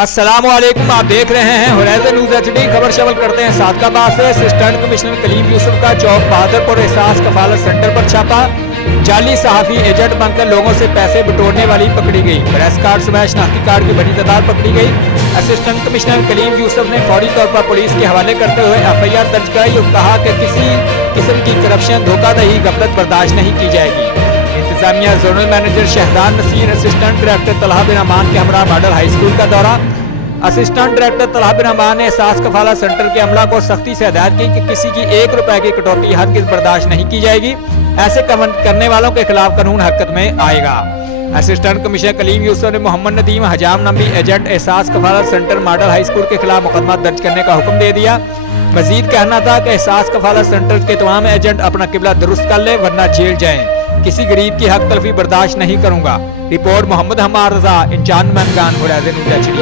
अस्सलामुअलैकुम, आप देख रहे हैं होराइजन न्यूज़ HD। खबर शामिल करते हैं सादकाबाद से। असिस्टेंट कमिश्नर कलीम यूसुफ का चौक बहादुरपुर एहसास कफालत सेंटर पर छापा। जाली सहाफ़ी एजेंट बनकर लोगों से पैसे बटोरने वाली पकड़ी गई। प्रेस कार्ड समेत शनाख्ती कार्ड की बड़ी तादाद पकड़ी गई। असिस्टेंट कमिश्नर कलीम यूसुफ ने फौरी तौर पर पुलिस के हवाले करते हुए FIR दर्ज कराई और कहा कि किसी किस्म की करप्शन, धोखाधड़ी, गफलत बर्दाश्त नहीं की जाएगी। इंतजामिया zonal manager Shahzad Nasir, assistant director Talha bin Aman के हमरा मॉडल हाई स्कूल का दौरा। असिस्टेंट डायरेक्टर तलहा बिन अमान ने एहसास कफाला सेंटर के अमला को सख्ती से हिदायत की कि किसी की 1 रुपए की कटौती हरगिज़ बर्दाश्त नहीं की जाएगी। ऐसे करने वालों के खिलाफ कानून हरकत में आएगा। असिस्टेंट कमिश्नर कलीम यूसुफ ने मोहम्मद नदीम हजाम नमी एजेंट एहसास कफाला सेंटर मॉडल हाई स्कूल के खिलाफ मुकदमा दर्ज करने का हुक्म दे दिया। मजीद कहना था कि एहसास कफाला सेंटर के तमाम एजेंट अपना किबला दुरुस्त कर ले वरना जेल जाएं। किसी गरीब की हक तलफी बर्दाश्त नहीं करूंगा। रिपोर्ट मोहम्मद हमार रजा, इंचान मनगान, होराइजन न्यूज़ HD।